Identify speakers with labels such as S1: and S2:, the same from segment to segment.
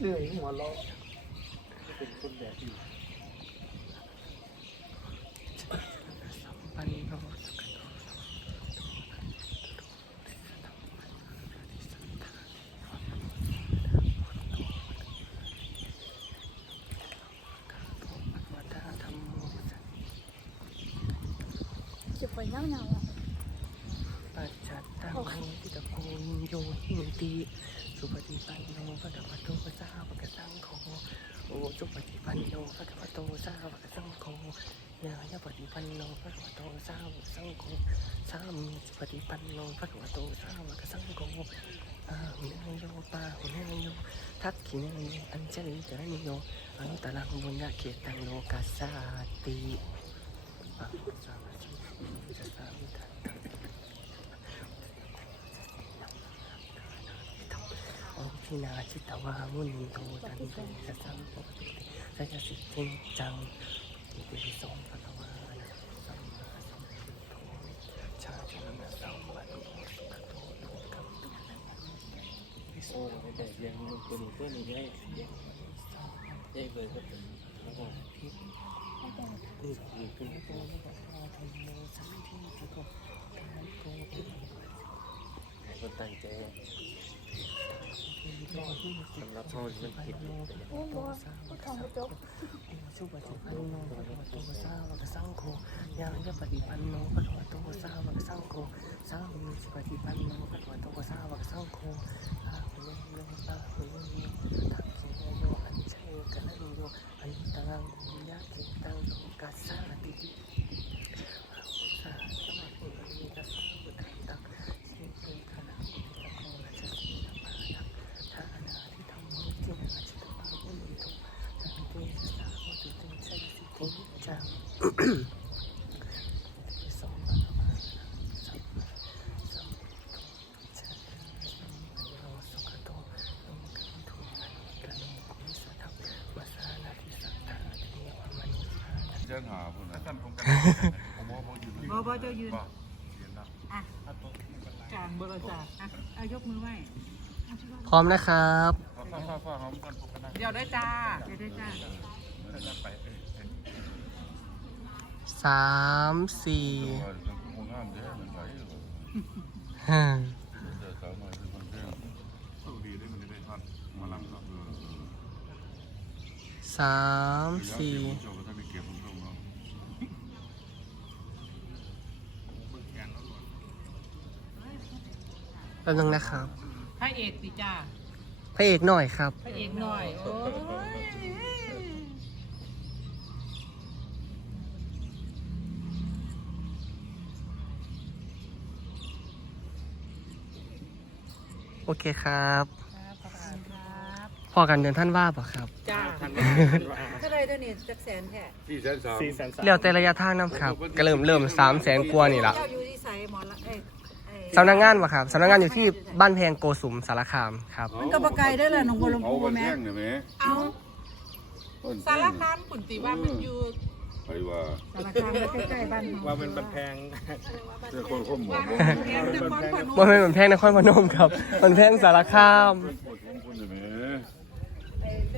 S1: เหนื่อยหัวเราะเป็นคนแบบนี้
S2: ปันโนวัฒนธรรมโม
S3: จะไปเงาเงาๆอะ
S2: ปัจจัตตังโมทิตโกนโยหินติ สุปฏิปันโนภะคะวะโตสาวกสังโฆโอสุปฏิปันโนภะคะวะโตสาวกสังโฆยายาปฏิปันโนภะคะวะโตสาวกสังโฆสามีสุปฏิปันโนภะคะวะโตสาวกสังโฆอาหุเนโยปาหุเนโยทักขิเนโยอัญเชลิจรณิโยอนุตตรังบุญญาเขตังโลกัสสาติปังสามาชิจะสามิทันตัง โอพินาชิตวามุนิโตตันติจะสัมปติสัจสิทธิจังอิติปิโสภะคะวานะสัมมาสัมพุทโธชาตินะสัมมานุโมสุขโตโลกัมปิโส
S1: โอ้แต่ยังมีตัวนี้ตัวนี้ได้เสียงได้เลยก็เป็นแล้วก็
S2: พินี่นี่คือโตนะบอกว่าธรรมโมสัมทิติโกการโกติ
S1: คนตั้งใจ สำหรับเขามันผิด
S3: โอ้โหพูดทองกระจก
S2: สุปฏิปันโนภะคะวะโตสาวกสังโฆยายาปฏิปันโนภะคะวะโตสาวกสังโฆสามีสุปฏิปันโนภะคะวะโตสาวกสังโฆอาหุยโยอาหุยโยทักขิโยอัญเชกะนันโยอันตังบุญญาเกตังโลกัสสา ธาเทวมนุษย์
S4: เดินหาพุ่นนะท่านผมผมว่าผมยืน
S5: บ่บ่เจ้ายืน
S4: บ่ยืนนะ
S5: อะจางเบอร์จ่าอะเอายกมือไหว้
S2: พร้อมนะครับ
S4: ฟ้าฟ้าฟ้าฟ้าเขาท่านผมกันนะ
S5: เดี๋ยวได้จ้า เดี๋ยวได้จ้า
S4: ท่านไปเอ้ยเอ้ย
S2: สามสี่
S4: เดี๋ยวว่าคงงามเด้อมันไปเดี๋ยว
S2: ห้า
S4: เดี๋ยวสาวน้อยคือคนเด้อโชคดีได้มันได้ท่านมาลำก็เออ
S2: สามสี่
S4: โชคก็ท่านได้เก็บผมส่งเนาะ
S2: แป๊บนึงนะครับ
S5: พระเอกสิจ้า
S2: พระเอกหน่อยครับ
S5: พระเอกหน่อย โอ้ย
S2: โอเคครับ
S5: ครับขอบคุณครับ
S2: พอกันเดินท่านว่าป่ะครับ
S5: จ้าเท่าไรตัวนี้จักแสนแท้
S4: สี่แสนสาม
S1: สี่แสนสาม
S2: เลี้ยวแต่ระยะทางน้ำครับ ก็เริ่มเริ่มสามแสนกว่านี่ละ
S5: เจ้าอยู่ที่ไสหมอละเอ้ยเอ้ย
S2: สำนักงานวะครับสำนักงานอยู่ที่บ้านแพงโกสุมสารคามครับ
S5: มันก็บ่ไกลเด้อล่ะหนองบัวลำ
S4: เขา
S5: พู
S4: วัน
S5: แม่
S4: แท่งเนี่ยแม่
S5: เอา
S4: ต้น
S5: สารคามขุนตีว่ามันอยู่
S4: ไปว่า
S5: สารคามใกล้ๆบ้าน
S1: ว่ามันบันแพง
S4: เจ้าคนข้มหมอ
S5: บ้าน
S4: บ่
S5: แพงนครพนม
S2: บ่เป็นเหมือนแพงนครพนมครับมันแพงสารคาม
S4: ผมคนเนี่ยแม่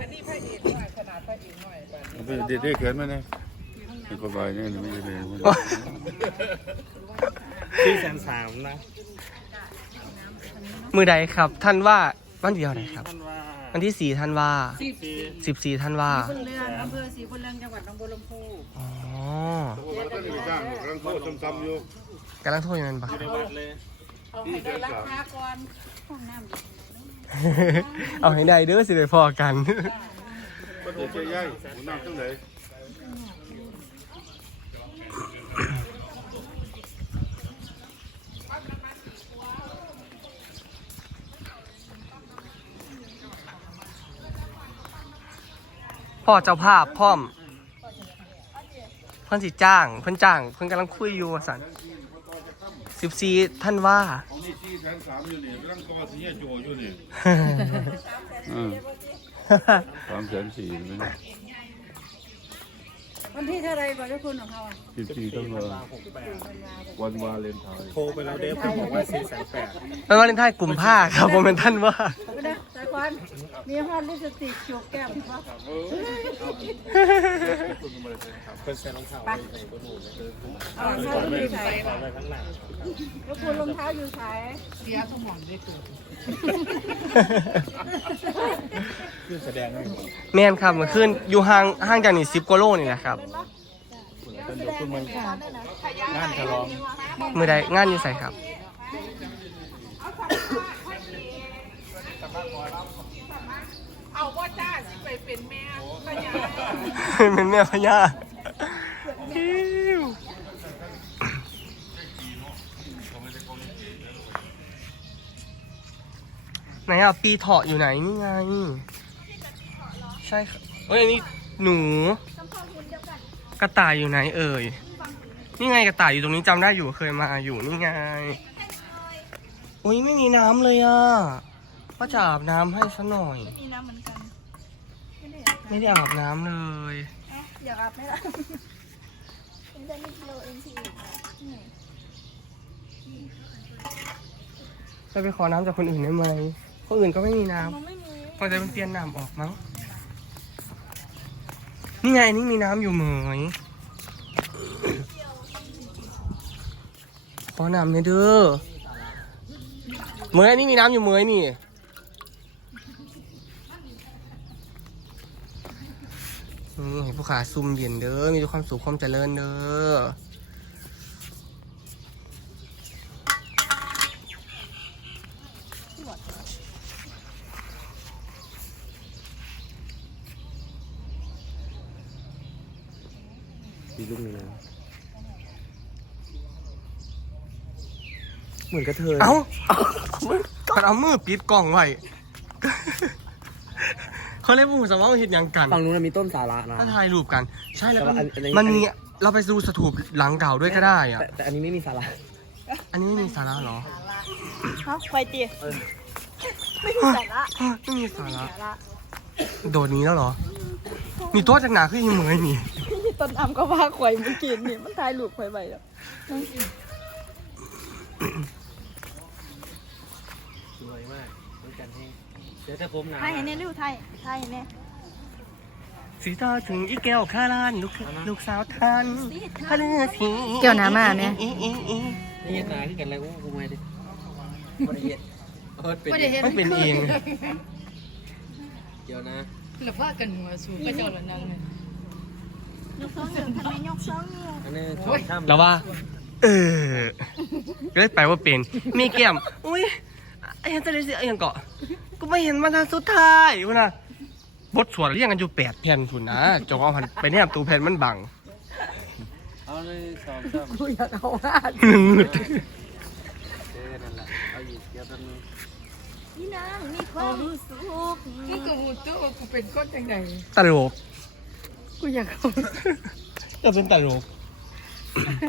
S5: อันนี้พระเอกหน่อยขนาดพระเอกหน่อยแบบ
S4: มันเป็นเด็กๆเขินไหมเนี่ยเป็นคนบายเนี่ยไม่ได้เลย
S1: สี่แสนสามนะ
S2: มือใดครับ ท่านว่าวันเดียวไหนครับ
S1: ท่านว่า
S2: วันที่สี่ท่านว่า
S5: สิบ
S2: สิบสี่ท่านว่า
S5: บุญเรืองอำเภอศรีบุญเรืองจังหวัดหนองบัวลำพู
S2: อ๋อ
S4: ตัวมันก็มีจ้างกำลังโทษซ้ำๆอยู่
S2: กำลังโทษอยู่นั่นปะ
S1: ในวัดเลย
S5: เอาให้ได้ราคาก่อนห้องน้ำอยู่
S2: เอาให้ได้เด้อสิไปพอกัน
S4: ก็ตัวเจ๊ใหญ่หัวหน้าจังไหน
S2: พ่อเจ้าภาพพร้อม เพิ่นสิจ้าง เพิ่นจ้าง เพิ่นกำลังคุยอยู่ว่าสันสิบสี่ท่านว่า
S4: ของนี่สี่แสนสามอยู่นี่กำลังก่อสีโจอยู่นี่สามแสนสี่ไหม
S5: เอ วันที่เท่าไรบอกเจ้าคุณของเขาอะ
S4: สิบสี่ต้องมาวันวาเลนไทน์
S1: โทรไปแล้วเดฟเขาบอกว่าสี่แสนแปด
S2: เป็นวาเลนไทน์กลุ่มผ้าครับโมเมนท่านว่า
S5: ก็ได้สายควันมีห้องลิปสติกจูบแก้มปะ
S1: เป็นแซนรองเท้าไปในบนหนูนะคือ
S5: เอารองเท้าอยู่ใส่
S1: ขอไปข้างหลัง
S5: แล้วคุณรองเท้าอยู่ใส่
S1: คือแสดงให้
S2: แม่นครับมันขึ้นอยู่ห่างห่างจากนี่สิบกว่าโลนี่นะครับ
S1: เป็นยกขึ้นมันงานฉลอง
S2: มือใดงานอยู่ใส่ครับ
S5: เอาว่าจ้าสิไปเป็นแม่พญา
S2: เป็นแม่พญาไหนอะปีเถาะอยู่ไหนนี่ไง ใช่ครับเอ้ยอันนี้หนู กระต่ายอยู่ไหนเอ่ย นี่ไงกระต่ายอยู่ตรงนี้จำได้อยู่เคยมาอยู่นี่ไงโอ้ยไม่มีน้ำเลยอะว่าจะอาบน้ำให้ซะหน่อย
S3: มีน้ำเหมือนกัน
S2: ไม่ได้อาบน้ำเลย
S3: เอ้าอยากอาบไหมล่ะเป็นได้นิดเดียวเองที่นี่
S2: จะไปขอน้ำจากคนอื่นได้ไหมคนอื่นก็ไม่มีน้
S3: มันไม่มีำ
S2: ก็จะเป็นเปลี่ยนน้ำออกมั้ง นี่ไงนี่มีน้ำอยู่เหมยขอน้ำเน่ยเด้อเหมยอันนี้มีน้ำอยู่เหมยนี่นี่ให้ผู้ขาซุ่มเย็นเด้อมีความสุขความเจริญเด้อ
S1: มีลูกนี้นะเหมือนกระเทย
S2: เอ้ามันเอามือปิดกล่องไว้ เขาเรียกว่าสมองเห็นยังกัน
S1: ฝั่งนู้นนะมีต้นสาระนะ
S2: ถ้าถ่ายรูปกัน ใช่แล้วก็
S1: แต่ว่าอันอันนี้
S2: มันมีเราไปดูสถูปหลังเก่าด้วยก็ได้อะ
S1: แต่แต่อันนี้ไม่มีสาระ
S2: อันนี้ไม่มีสาระเหรอ
S3: ฮะไฟตีไม่มีสาระ
S2: ไม่มีสาระ
S3: สาระ
S2: โดดหนี้แล้วเหรอ มีโต๊ะจากหนาขึ้นยังเหมยนี่
S3: ที่ ต้นอ้ำก็ว่าข่อยเมื่อกี้นี่มันถ่ายรูปข่อยไว้แล้ว
S1: สวยมากเหมือนกันที่เดี๋ยวถ้าผมหนา
S3: ถ่ายเห็นเนี่ยริ้วถ่ายถ่ายเห็นเนี่ย
S2: สีตาถึงอีแก้วคาลานลูกลูกสาวท่านพระเลือสี
S3: แก้วน้ำมาเนี่ย
S2: อีอีอี
S1: นี่ยังหนาขึ้นกันเลยโอ้กูไม่ได้บริเวณเออเป็น
S2: มันเป็นเอง
S1: เดี๋ยวนะ
S5: หรือว่ากันหัวสูงก็จะหลังนั่งเลย
S3: ย กสองนิ้วทำไมยกสองนิ้ว
S1: อันนี้สองข้าม
S2: แล้วว่า เออก็เลยไปว่าเป็นมีแก้มอุ้ยไอ้เห็นจะได้สิไอ้ยังเกาะก็ไม่เห็นมาทางสุดท้ายพุ่นนะบทสวดเรียงกันอยู่แปดแผ่นพุ่นนะเจงเอาหันไปแนบตูแผ่นมันบัง
S1: เอาเลยสองข้าม
S5: กูอยากเอาว่า
S1: เออนั่นแหละเอาอีกเดี๋ยวแป๊บนึง
S3: นี่นางมีความรู้สึก
S5: กูกับมูตู้กูเป็นก้นยังไง
S2: ตลก
S5: กูอยากเอา
S2: ก็เป็นตลก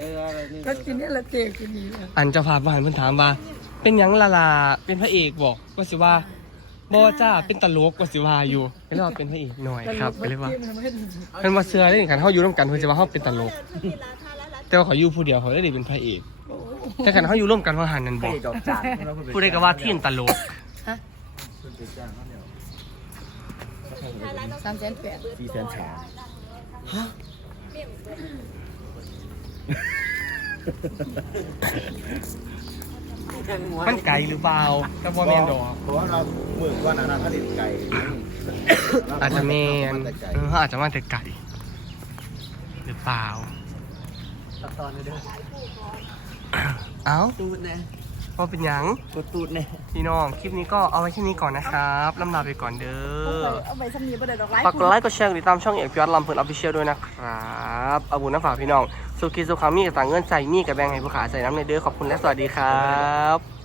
S1: เอออะไรนี่
S5: ก็กินนี่ละเจกินนี่ละ
S2: อันเจะพาพบ้านเพิ่นถามว่า เป็นหยังลาลาเป็นพระเอกบอกก็สิว่าบอจ้าเป็นตลกก็สิว่าอยู่ก็เลยว่าเป็นพระเอกหน่อยครับก็เลยว่าเพิ่นว่าเสื้อเล่นกันเฮาอยู่ร่วมกันเพิ่นสิว่าเฮาเป็นตลก แต่ว่าเขาอยู่ผู้เดียวเขาได้เป็นพระเอก แต่กันเขาอยู่ร่วมกันเพราะหันนั่นบอก
S1: ดอกจาน
S2: ผู้ใดก็ว่าที่ตลก
S5: สามแสนแปด
S1: สี่แสนสาม
S2: มันไกลหรือเปล่าแต่บ่แม่นดอก
S6: เพราะว่าเราเหมือนว่านานาผลิตไก่
S2: อาจจะแม่นเออเขาอาจจะมาแต่ไกลหรือเปล่า
S1: ตัดตอนเลยเด้อ
S2: เอ้า
S1: ตูดแน่
S2: ว่าเป็นหยัง
S1: กดตูดแน่
S2: พี่น้อง คลิปนี้ก็เอาไว้แค่นี้ก่อนนะครับลำลาไปก่อนเด้อ
S3: เอาไปสำนีประเดี๋ยวดอกไม้
S2: ฝากกดไลค์กดแชร์กดติดตามช่องเอกพิวัตรลำเพลินออฟฟิเชียลด้วยนะครับเอาบุญนะฝากพี่น้องสุขีสุขามีกับต่างเงื่อนใจมีกับแบงค์ให้ผู้ขาใส่น้ำในเด้อขอบคุณและสวัสดีครับ